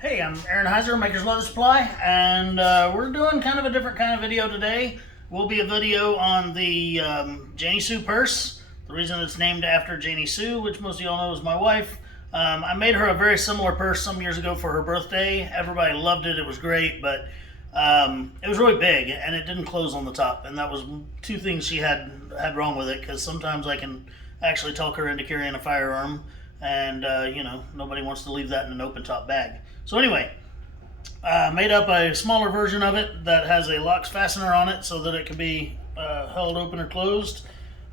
Hey, I'm Aaron Heiser, Maker's Leather Supply, and we're doing kind of a different kind of video today. Will be a video on the Janie Sue purse. The reason it's named after Janie Sue, which most of y'all know is my wife. I made her a very similar purse some years ago for her birthday. Everybody loved it. It was great, but it was really big and it didn't close on the top. And that was two things she had wrong with it, because sometimes I can actually talk her into carrying a firearm, and you know, nobody wants to leave that in an open top bag. So anyway, made up a smaller version of it that has a locks fastener on it so that it can be held open or closed.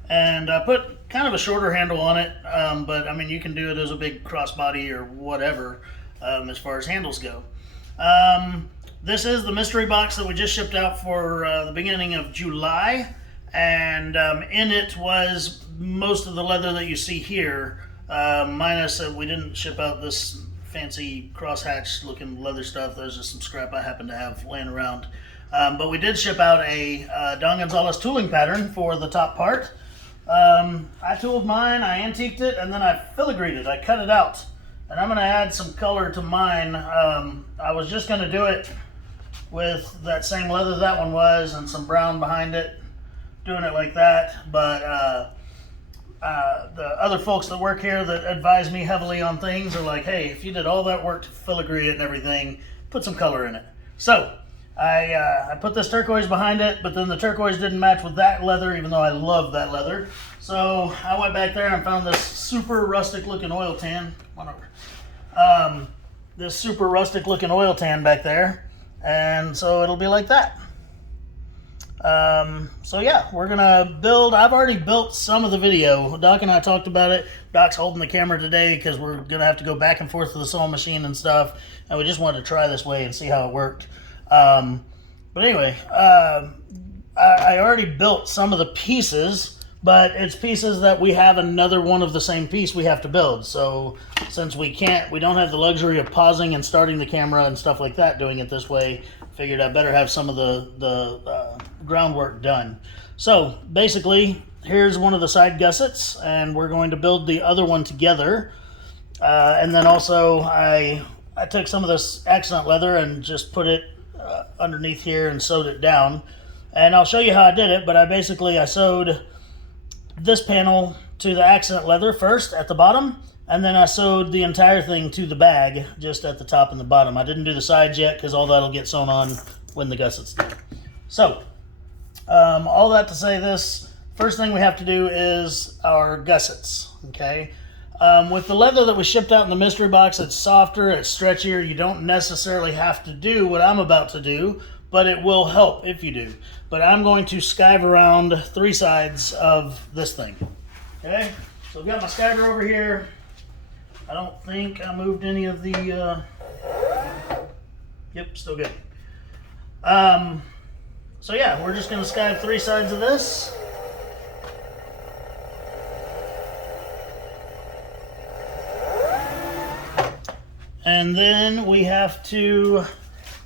And I put kind of a shorter handle on it, but I mean, you can do it as a big crossbody or whatever as far as handles go. This is the mystery box that we just shipped out for the beginning of July. And in it was most of the leather that you see here, minus we didn't ship out this fancy crosshatch looking leather stuff. There's just some scrap I happen to have laying around. But we did ship out a Don Gonzalez tooling pattern for the top part. I tooled mine, I antiqued it, and then I filigreed it. I cut it out. And I'm going to add some color to mine. I was just going to do it with that same leather that one was and some brown behind it, doing it like that. But the other folks that work here that advise me heavily on things are like, hey, if you did all that work to filigree it and everything, put some color in it. So I put this turquoise behind it, but then the turquoise didn't match with that leather, even though I love that leather. So I went back there and found this super rustic looking oil tan. This super rustic looking oil tan back there, and so it'll be like that. So yeah, we're gonna build. I've already built some of the video. Doc and I talked about it. Doc's holding the camera today because we're gonna have to go back and forth to the sewing machine and stuff, and we just wanted to try this way and see how it worked. But anyway, I already built some of the pieces, but it's pieces that we have another one of the same piece we have to build. So since we don't have the luxury of pausing and starting the camera and stuff like that, doing it this way, figured I better have some of the groundwork done. So basically, here's one of the side gussets, and we're going to build the other one together. And then also I took some of this accent leather and just put it underneath here and sewed it down. And I'll show you how I did it, but I sewed this panel to the accent leather first at the bottom, and then I sewed the entire thing to the bag just at the top and the bottom. I didn't do the sides yet because all that'll get sewn on when the gusset's done. So all that to say this, first thing we have to do is our gussets, okay? With the leather that we shipped out in the mystery box, it's softer, it's stretchier. You don't necessarily have to do what I'm about to do, but it will help if you do. But I'm going to skive around three sides of this thing, okay? So I've got my skiver over here. I don't think I moved any of the, yep, still good. So yeah, we're just gonna skive three sides of this. And then we have to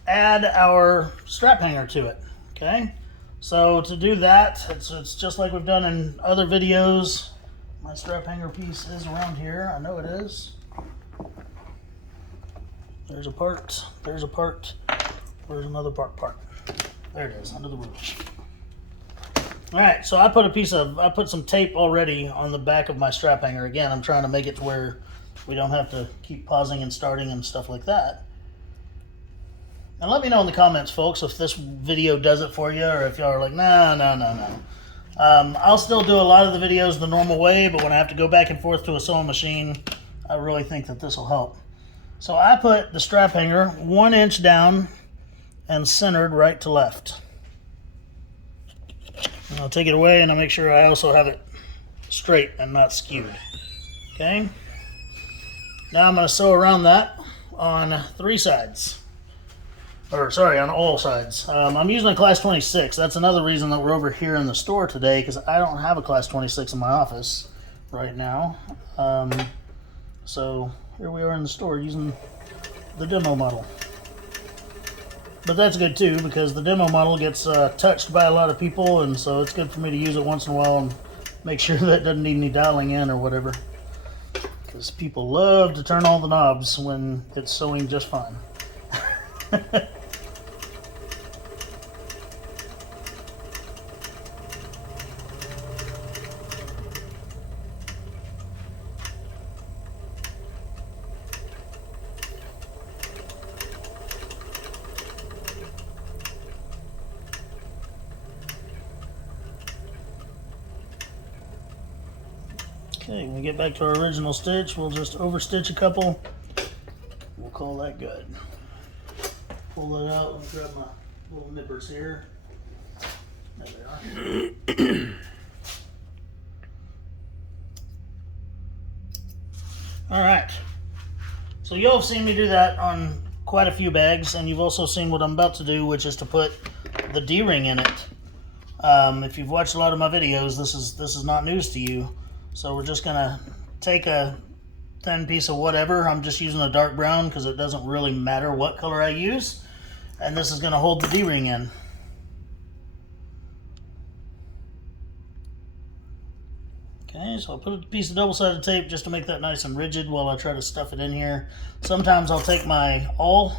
add our strap hanger to it, okay? So to do that, it's just like we've done in other videos. My strap hanger piece is around here. I know it is. There's a part. There's a part. Where's another part? There it is, under the roof. All right, so I put some tape already on the back of my strap hanger. Again, I'm trying to make it to where we don't have to keep pausing and starting and stuff like that. And let me know in the comments, folks, if this video does it for you, or if y'all are like, no. I'll still do a lot of the videos the normal way, but when I have to go back and forth to a sewing machine, I really think that this will help. So I put the strap hanger 1 inch down and centered right to left. And I'll take it away and I'll make sure I also have it straight and not skewed. Okay? Now I'm going to sew around that on three sides. Or sorry, on all sides. I'm using a class 26. That's another reason that we're over here in the store today, because I don't have a class 26 in my office right now. So here we are in the store using the demo model. But that's good too, because the demo model gets touched by a lot of people, and so it's good for me to use it once in a while and make sure that it doesn't need any dialing in or whatever. because people love to turn all the knobs when it's sewing just fine. Okay, when we get back to our original stitch, we'll just overstitch a couple. We'll call that good. Pull that out and grab my little nippers here. There they are. Alright, so you'll have seen me do that on quite a few bags, and you've also seen what I'm about to do, which is to put the D-ring in it. If you've watched a lot of my videos, this is not news to you. So we're just gonna take a thin piece of whatever. I'm just using a dark brown because it doesn't really matter what color I use. And this is gonna hold the D-ring in. Okay, so I'll put a piece of double-sided tape just to make that nice and rigid while I try to stuff it in here. Sometimes I'll take my awl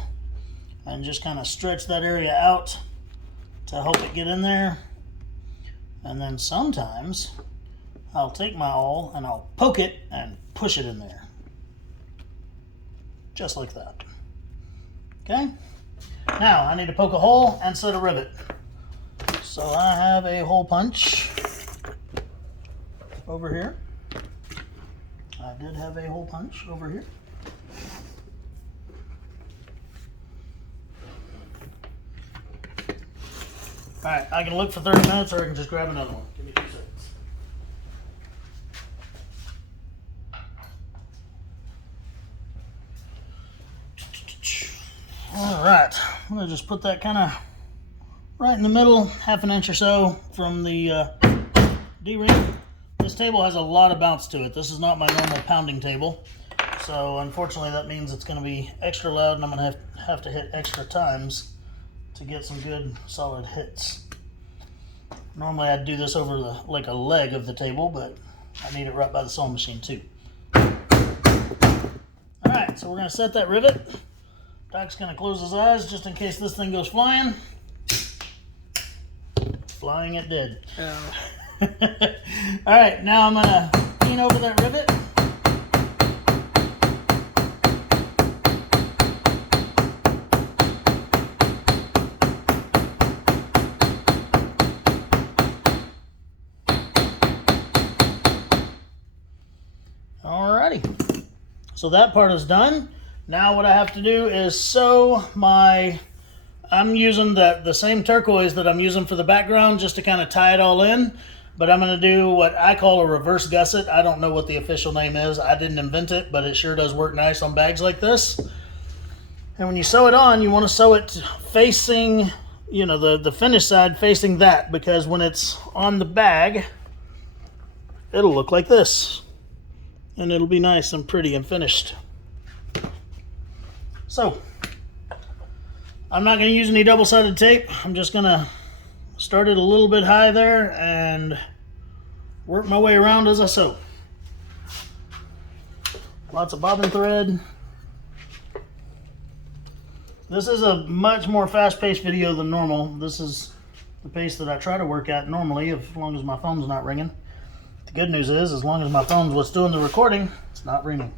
and just kind of stretch that area out to help it get in there. And then sometimes I'll take my awl and I'll poke it and push it in there. Just like that. Okay? Now I need to poke a hole and set a rivet. So I have a hole punch over here. I did have a hole punch over here. Alright, I can look for 30 minutes or I can just grab another one. Give me 2 seconds. Alright, I'm going to just put that kind of right in the middle, ½ inch or so from the D-ring. This table has a lot of bounce to it. This is not my normal pounding table. So unfortunately that means it's going to be extra loud and I'm going to have to hit extra times to get some good solid hits. Normally I'd do this over like a leg of the table, but I need it right by the sewing machine too. Alright, so we're going to set that rivet. Doc's going to close his eyes just in case this thing goes flying. Flying it did. Oh. Alright, now I'm going to lean over that rivet. Alrighty, so that part is done. Now what I have to do is sew I'm using the same turquoise that I'm using for the background just to kind of tie it all in, but I'm going to do what I call a reverse gusset. I don't know what the official name is. I didn't invent it, but it sure does work nice on bags like this. And when you sew it on, you want to sew it facing, you know, the finished side facing that, because when it's on the bag, it'll look like this. And it'll be nice and pretty and finished. So, I'm not going to use any double-sided tape. I'm just going to start it a little bit high there and work my way around as I sew. Lots of bobbin thread. This is a much more fast-paced video than normal. This is the pace that I try to work at normally, as long as my phone's not ringing. The good news is, as long as my phone's what's doing the recording, it's not ringing.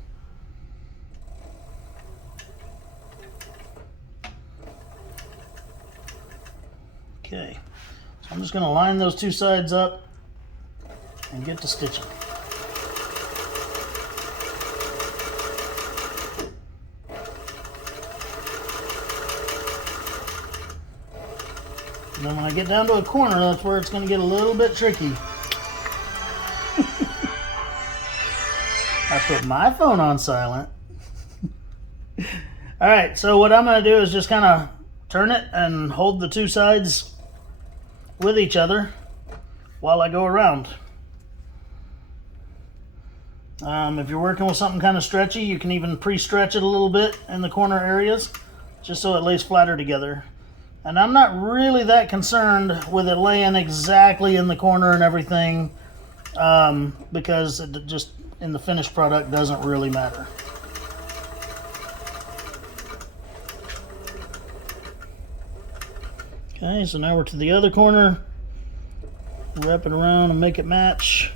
Okay, so I'm just going to line those two sides up and get to stitching. And then when I get down to a corner, that's where it's going to get a little bit tricky. I put my phone on silent. Alright, so what I'm going to do is just kind of turn it and hold the two sides with each other while I go around. If you're working with something kind of stretchy, you can even pre-stretch it a little bit in the corner areas, just so it lays flatter together. And I'm not really that concerned with it laying exactly in the corner and everything, because it just in the finished product doesn't really matter. Okay, so now we're to the other corner. Wrap it around and make it match.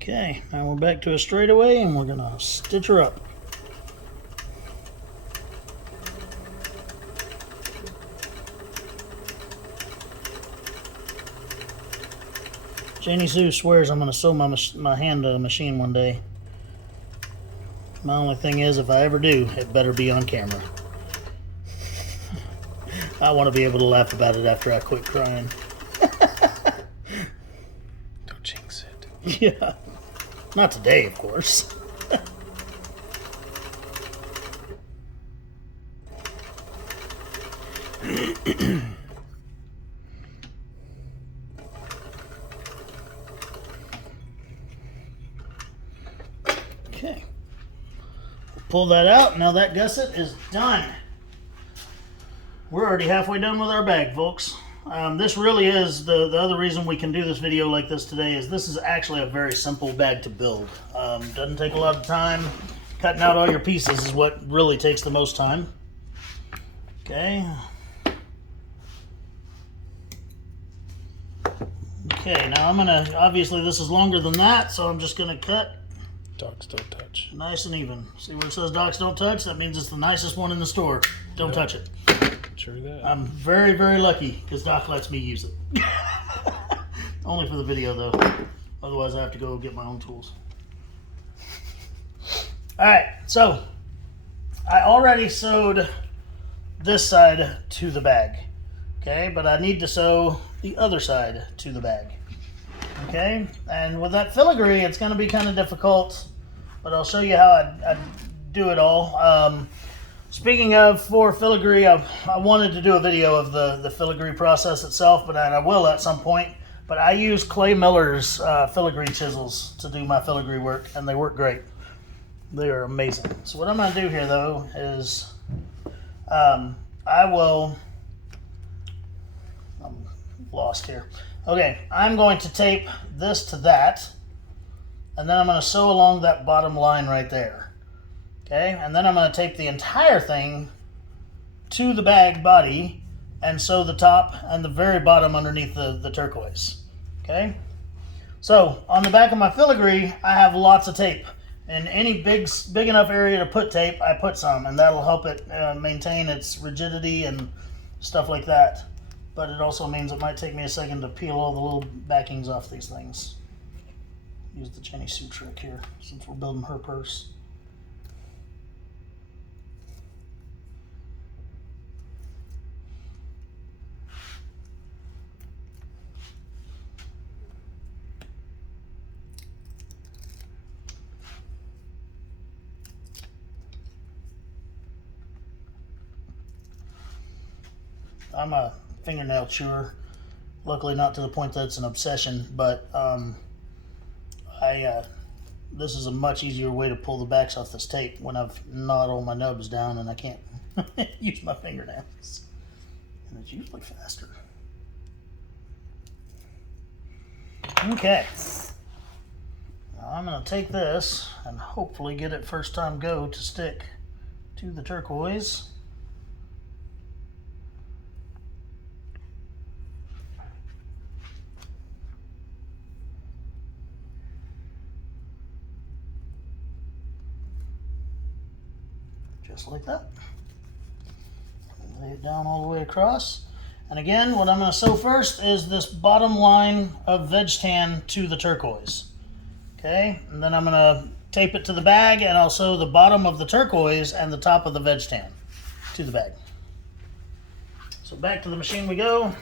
Okay, now we're back to a straightaway and we're gonna stitch her up. Janie Sue swears I'm gonna sew my hand to a machine one day. My only thing is, if I ever do, it better be on camera. I want to be able to laugh about it after I quit crying. Don't jinx it. Yeah. Not today, of course. Okay. Pull that out. Now that gusset is done. We're already halfway done with our bag, folks. This really is the other reason we can do this video like this today is this is actually a very simple bag to build. Doesn't take a lot of time. Cutting out all your pieces is what really takes the most time. Okay. Okay, now I'm gonna, obviously this is longer than that, so I'm just gonna cut. Docs don't touch. Nice and even. See where it says docs don't touch? That means it's the nicest one in the store. Don't touch it. True that. I'm very, very lucky because Doc lets me use it. Only for the video though. Otherwise I have to go get my own tools. Alright, so I already sewed this side to the bag. Okay, but I need to sew the other side to the bag. Okay, and with that filigree it's going to be kind of difficult, but I'll show you how I do it all. Speaking of, for filigree, I wanted to do a video of the filigree process itself, but I will at some point. But I use Clay Miller's filigree chisels to do my filigree work, and they work great. They are amazing. So what I'm going to do here, though, is I'm lost here. Okay, I'm going to tape this to that, and then I'm going to sew along that bottom line right there. Okay, and then I'm going to tape the entire thing to the bag body and sew the top and the very bottom underneath the turquoise. Okay, so on the back of my filigree, I have lots of tape. In any big enough area to put tape, I put some, and that'll help it maintain its rigidity and stuff like that. But it also means it might take me a second to peel all the little backings off these things. Use the Janie Sue trick here, since we're building her purse. I'm a fingernail chewer. Luckily not to the point that it's an obsession, but this is a much easier way to pull the backs off this tape when I've gnawed all my nubs down and I can't use my fingernails. And it's usually faster. Okay. Now I'm going to take this and hopefully get it first time go to stick to the turquoise. Just like that. Lay it down all the way across. And again, what I'm going to sew first is this bottom line of veg tan to the turquoise. Okay, and then I'm going to tape it to the bag, and I'll sew the bottom of the turquoise and the top of the veg tan to the bag. So back to the machine we go.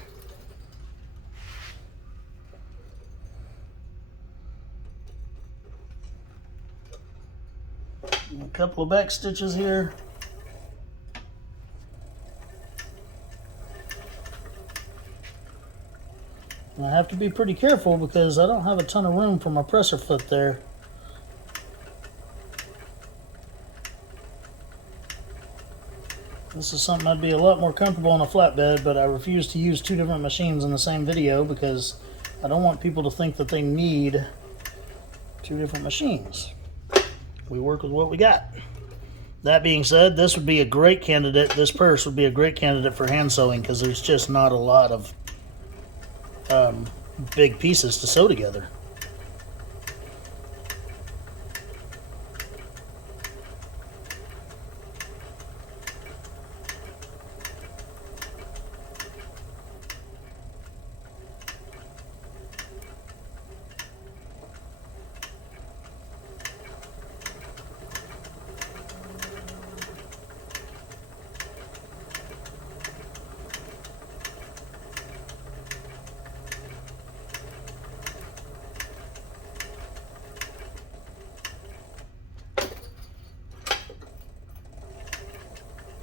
A couple of back stitches here. And I have to be pretty careful because I don't have a ton of room for my presser foot there. This is something I'd be a lot more comfortable on a flatbed, but I refuse to use two different machines in the same video because I don't want people to think that they need two different machines. We work with what we got. That being said, this would be a great candidate. This purse would be a great candidate for hand sewing because there's just not a lot of big pieces to sew together.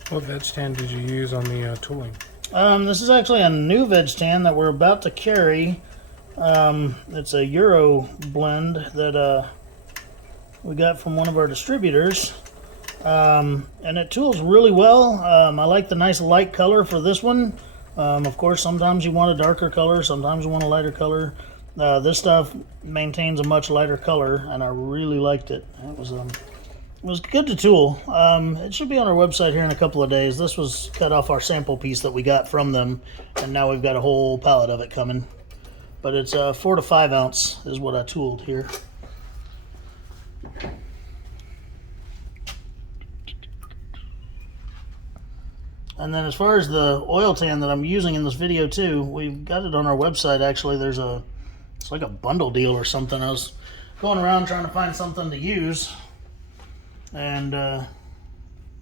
What veg stand did you use on the tooling? This is actually a new veg stand that we're about to carry. It's a Euro blend that we got from one of our distributors. And it tools really well. I like the nice light color for this one. Of course, sometimes you want a darker color, sometimes you want a lighter color. This stuff maintains a much lighter color, and I really liked it. It was good to tool. It should be on our website here in a couple of days. This was cut off our sample piece that we got from them, and now we've got a whole pallet of it coming. But it's 4 to 5 ounce is what I tooled here. And then as far as the oil tan that I'm using in this video too, we've got it on our website actually. It's like a bundle deal or something. I was going around trying to find something to use. And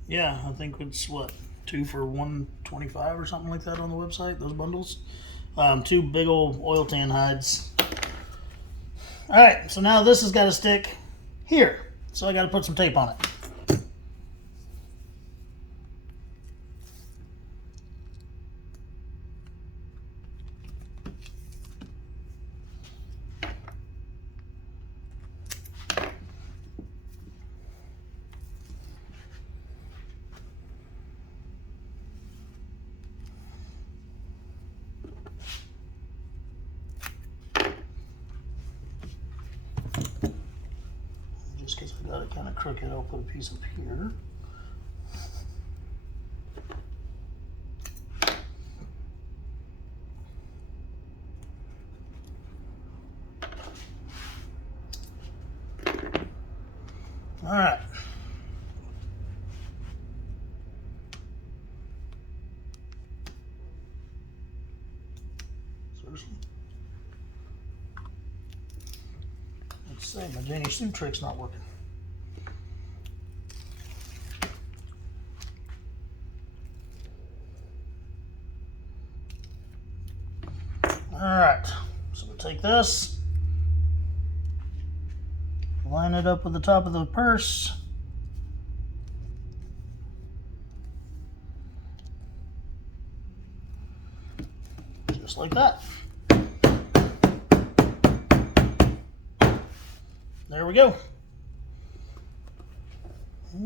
yeah, I think it's what, 2 for $125 or something like that on the website, those bundles. 2 big old oil tan hides. Alright, so now this has got to stick here. So I got to put some tape on it. Just because I got it kind of crooked, I'll put a piece up here. All right. Seriously. Let's see, my Janie Sue trick's not working. Alright, so we'll take this, line it up with the top of the purse. Just like that. There we go.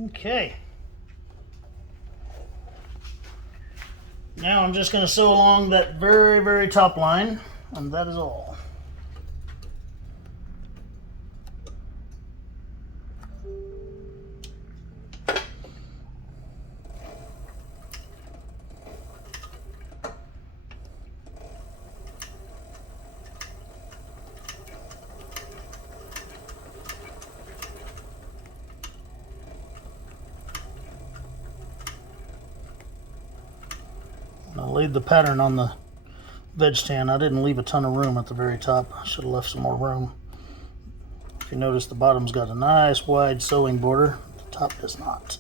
Okay. Now I'm just going to sew along that very, very top line, and that is all. I laid the pattern on the veg stand. I didn't leave a ton of room at the very top. I should have left some more room. If you notice, the bottom's got a nice wide sewing border. The top does not.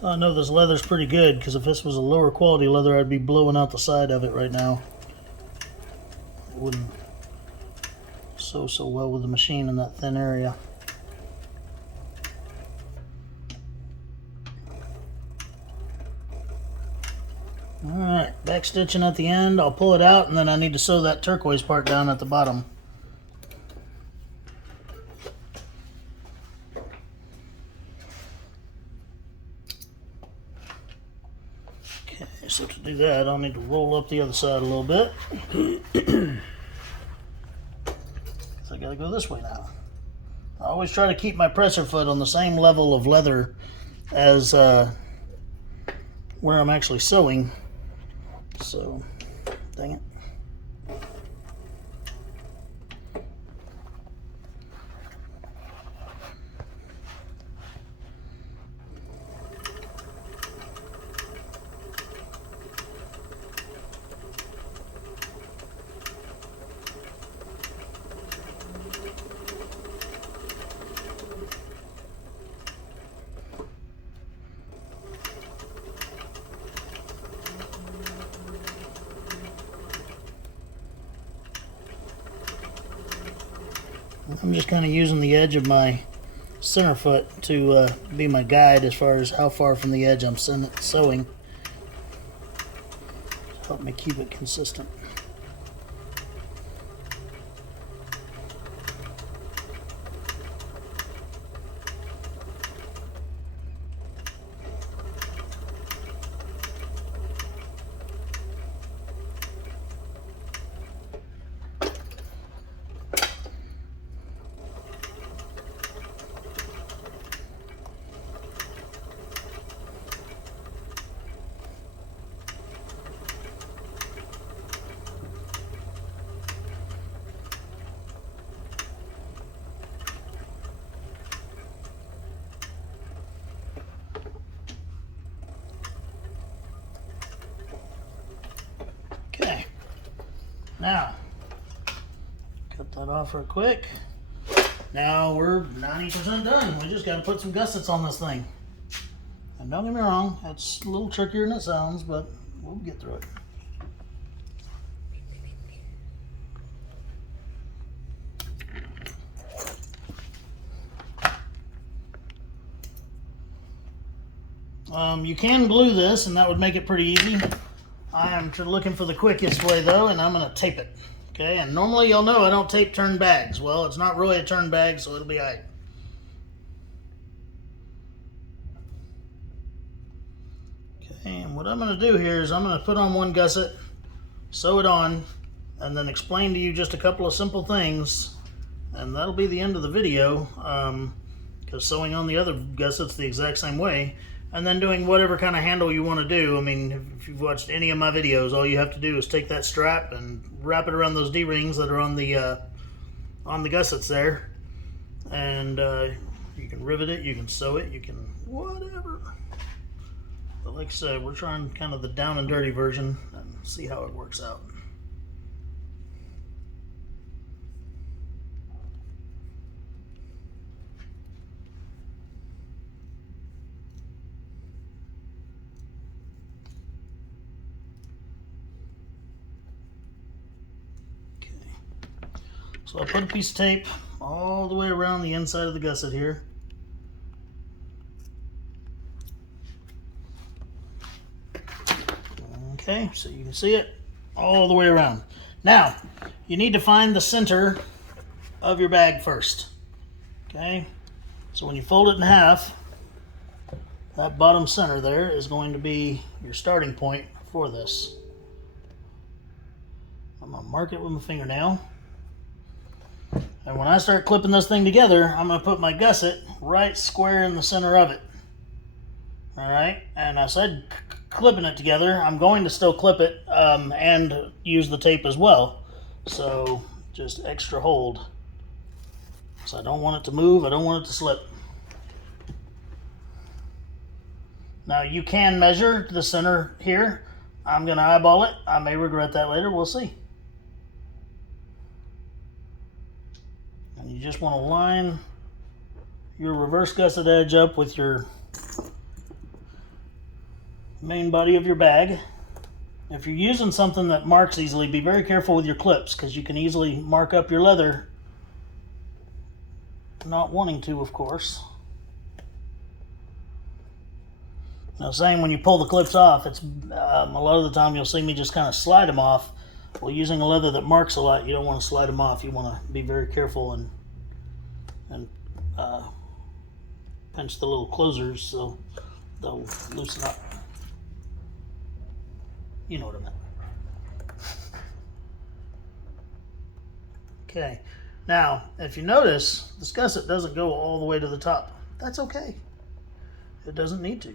So I know this leather's pretty good, because if this was a lower quality leather, I'd be blowing out the side of it right now. It wouldn't sew so well with the machine in that thin area. Alright, back stitching at the end. I'll pull it out, and then I need to sew that turquoise part down at the bottom. Okay, so to do that, I'll need to roll up the other side a little bit. So I gotta go this way now. I always try to keep my presser foot on the same level of leather as where I'm actually sewing. So, dang it. I'm just kind of using the edge of my center foot to be my guide as far as how far from the edge I'm sewing. Help me keep it consistent. Okay, now cut that off real quick. Now we're 90% done. We just got to put some gussets on this thing. And don't get me wrong, it's a little trickier than it sounds, but we'll get through it. You can glue this, and that would make it pretty easy. I am looking for the quickest way though, and I'm going to tape it. Okay, and normally you'll know I don't tape turn bags. Well, it's not really a turn bag, so it'll be all right. Okay, and what I'm going to do here is I'm going to put on one gusset, sew it on, and then explain to you just a couple of simple things, and that'll be the end of the video, because sewing on the other gusset's the exact same way. And then doing whatever kind of handle you want to do. I mean, if you've watched any of my videos, all you have to do is take that strap and wrap it around those D-rings that are on the gussets there. And you can rivet it, you can sew it, you can whatever. But like I said, we're trying kind of the down and dirty version and see how it works out. So I'll put a piece of tape all the way around the inside of the gusset here. Okay, so you can see it all the way around. Now, you need to find the center of your bag first. Okay, so when you fold it in half, that bottom center there is going to be your starting point for this. I'm going to mark it with my fingernail. And when I start clipping this thing together, I'm going to put my gusset right square in the center of it. Alright, and I said clipping it together. I'm going to still clip it and use the tape as well. So just extra hold. So I don't want it to move, I don't want it to slip. Now you can measure the center here. I'm going to eyeball it. I may regret that later, we'll see. And you just want to line your reverse gusset edge up with your main body of your bag. If you're using something that marks easily, be very careful with your clips because you can easily mark up your leather. Not wanting to, of course. Now, same when you pull the clips off, it's a lot of the time you'll see me just kind of slide them off. Well, using a leather that marks a lot, you don't want to slide them off. You want to be very careful and pinch the little closers so they'll loosen up. You know what I meant. Okay, now if you notice, this gusset doesn't go all the way to the top. That's okay. It doesn't need to.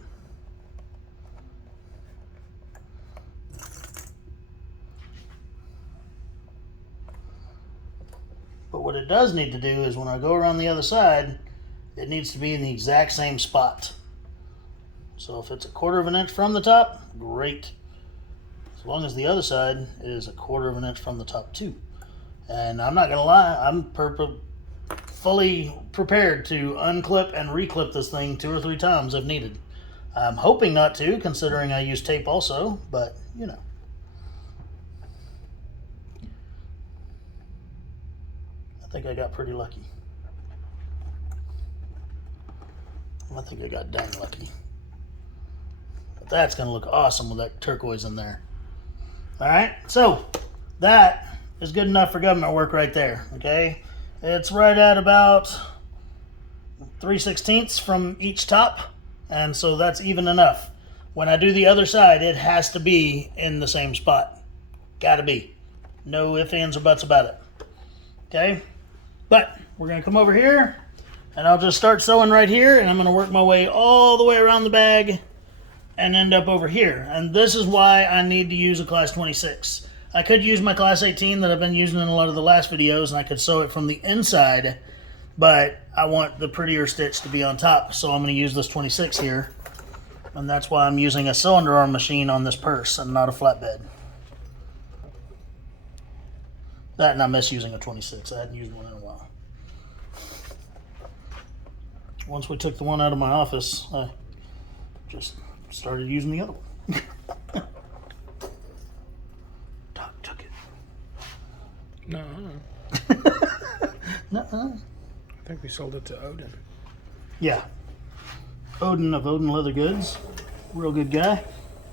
But what it does need to do is when I go around the other side, it needs to be in the exact same spot. So if it's 1/4 of an inch from the top, great. As long as the other side is 1/4 of an inch from the top too. And I'm not gonna lie, I'm fully prepared to unclip and reclip this thing 2 or 3 times if needed. I'm hoping not to, considering I use tape also, but you know. I think I got pretty lucky. I think I got dang lucky. But that's gonna look awesome with that turquoise in there. All right, so that is good enough for government work right there, okay? It's right at about 3/16 from each top, and so that's even enough. When I do the other side, it has to be in the same spot. Gotta be. No ifs, ands, or buts about it, okay? But we're gonna come over here, and I'll just start sewing right here, and I'm gonna work my way all the way around the bag and end up over here. And this is why I need to use a class 26. I could use my class 18 that I've been using in a lot of the last videos, and I could sew it from the inside, but I want the prettier stitch to be on top, so I'm going to use this 26 here, and that's why I'm using a cylinder arm machine on this purse and not a flatbed. That, and I miss using a 26. I hadn't used one in a while. Once we took the one out of my office, I just started using the other one. Doc took it. No. Nuh-uh. I think we sold it to Odin. Yeah. Odin of Odin Leather Goods. Real good guy.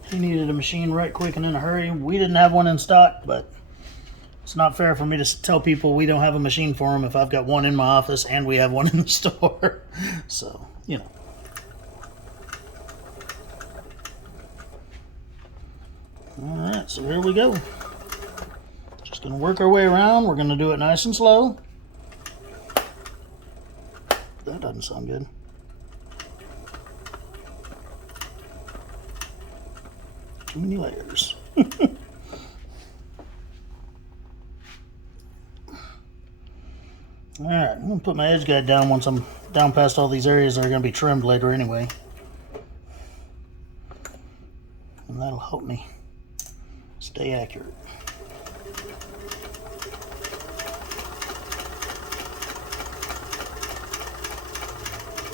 He needed a machine right quick and in a hurry. We didn't have one in stock, but it's not fair for me to tell people we don't have a machine for them if I've got one in my office and we have one in the store. So, you know. Alright, so here we go. Just going to work our way around. We're going to do it nice and slow. That doesn't sound good. Too many layers. Alright, I'm going to put my edge guide down once I'm down past all these areas that are going to be trimmed later anyway. And that'll help me stay accurate.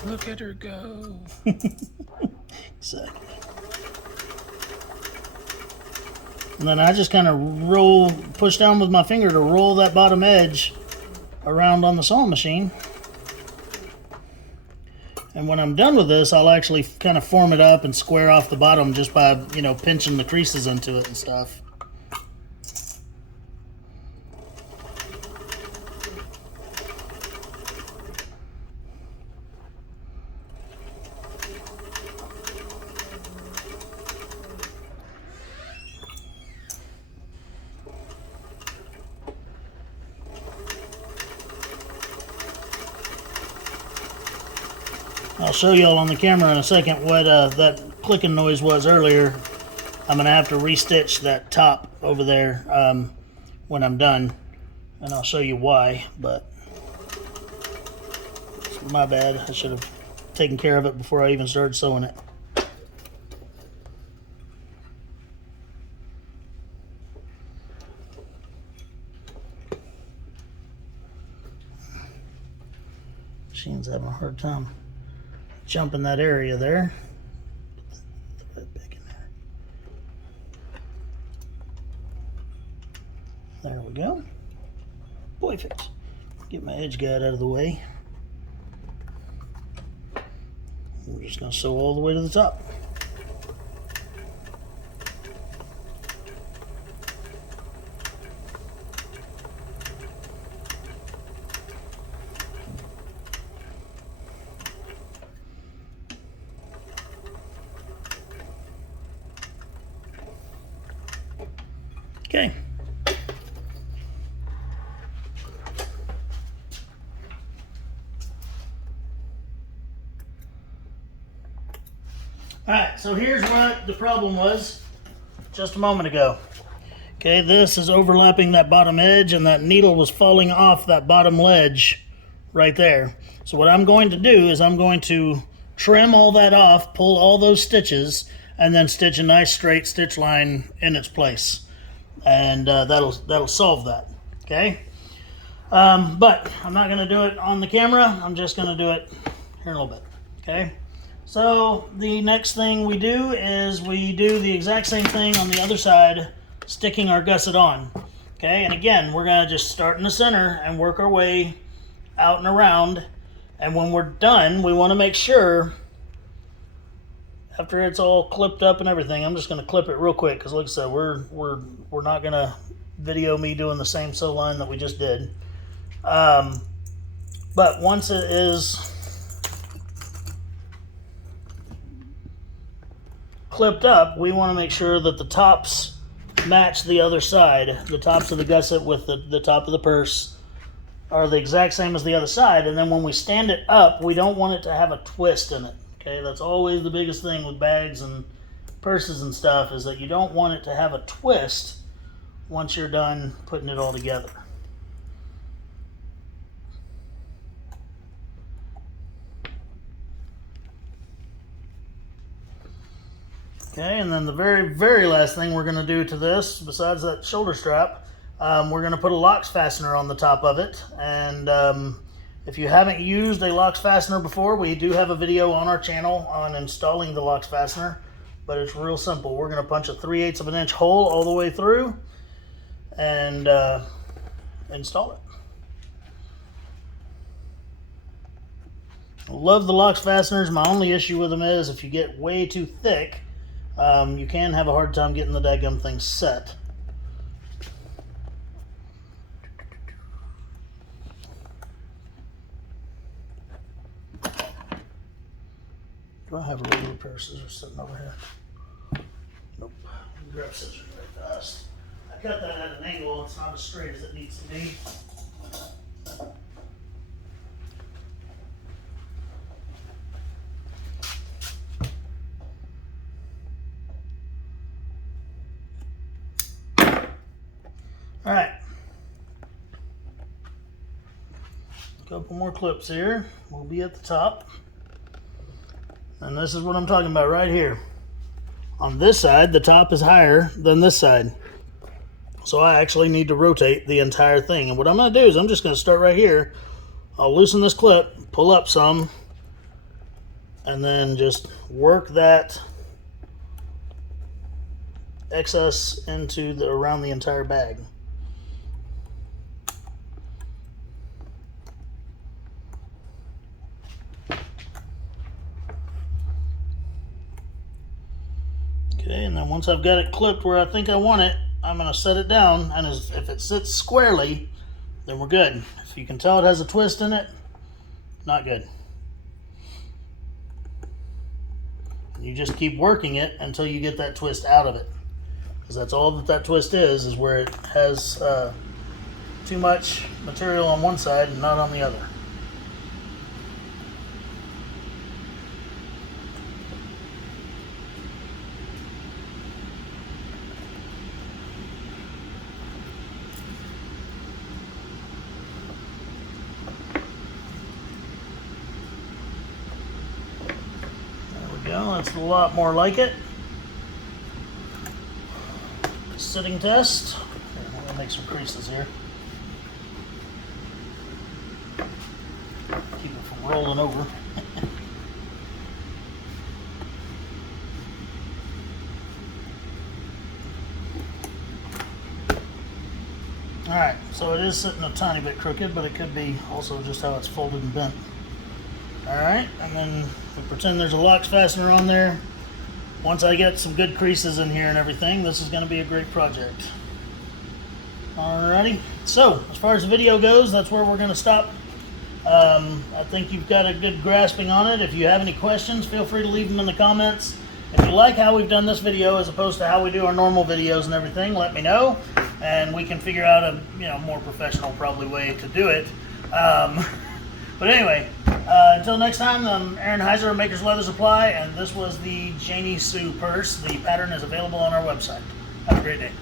Look at her go. Exactly. And then I just kind of push down with my finger to roll that bottom edge around on the sewing machine. And when I'm done with this, I'll actually kind of form it up and square off the bottom just by, you know, pinching the creases into it and stuff. I'll show y'all on the camera in a second what that clicking noise was earlier. I'm going to have to restitch that top over there when I'm done, and I'll show you why, but it's my bad. I should have taken care of it before I even started sewing it. Machine's having a hard time jumping that area there. Put that back in there. go. Perfect. Get my edge guide out of the way. We're just going to sew all the way to the top. Okay. Alright, so here's what the problem was just a moment ago. Okay, this is overlapping that bottom edge, and that needle was falling off that bottom ledge right there. So what I'm going to do is I'm going to trim all that off, pull all those stitches, and then stitch a nice straight stitch line in its place. And that'll solve that, okay? But I'm not going to do it on the camera. I'm just going to do it here in a little bit, okay? So the next thing we do is we do the exact same thing on the other side, sticking our gusset on, okay? And again, we're going to just start in the center and work our way out and around. And when we're done, we want to make sure, after it's all clipped up and everything, I'm just going to clip it real quick because, like I said, we're not going to video me doing the same sew line that we just did. But once it is clipped up, we want to make sure that the tops match the other side. The tops of the gusset with the top of the purse are the exact same as the other side. And then when we stand it up, we don't want it to have a twist in it. Okay, that's always the biggest thing with bags and purses and stuff, is that you don't want it to have a twist once you're done putting it all together. Okay, and then the very, very last thing we're going to do to this, besides that shoulder strap, we're going to put a locks fastener on the top of it. And if you haven't used a locks fastener before, we do have a video on our channel on installing the locks fastener, but it's real simple. We're going to punch a 3/8 of an inch hole all the way through and install it. I love the locks fasteners. My only issue with them is if you get way too thick, you can have a hard time getting the daggum thing set. Do I have a regular pair of scissors sitting over here? Nope. Grab scissors right fast. I cut that at an angle. It's not as straight as it needs to be. All right. A couple more clips here. We'll be at the top. And this is what I'm talking about right here. On this side, the top is higher than this side. So I actually need to rotate the entire thing. And what I'm going to do is I'm just going to start right here. I'll loosen this clip, pull up some, and then just work that excess into around the entire bag. Okay, and then once I've got it clipped where I think I want it, I'm going to set it down, and if it sits squarely, then we're good. If you can tell it has a twist in it, not good. You just keep working it until you get that twist out of it, because that's all that twist is where it has too much material on one side and not on the other. That's a lot more like it. Sitting test. Okay, I'm gonna make some creases here. Keep it from rolling over. All right. So it is sitting a tiny bit crooked, but it could be also just how it's folded and bent. Alright, and then we pretend there's a locks fastener on there. Once I get some good creases in here and everything, this is going to be a great project. Alrighty, so as far as the video goes, that's where we're going to stop. I think you've got a good grasping on it. If you have any questions, feel free to leave them in the comments. If you like how we've done this video as opposed to how we do our normal videos and everything, let me know, and we can figure out a more professional probably way to do it. But anyway, until next time, I'm Aaron Heiser of Maker's Leather Supply, and this was the Janie Sue purse. The pattern is available on our website. Have a great day.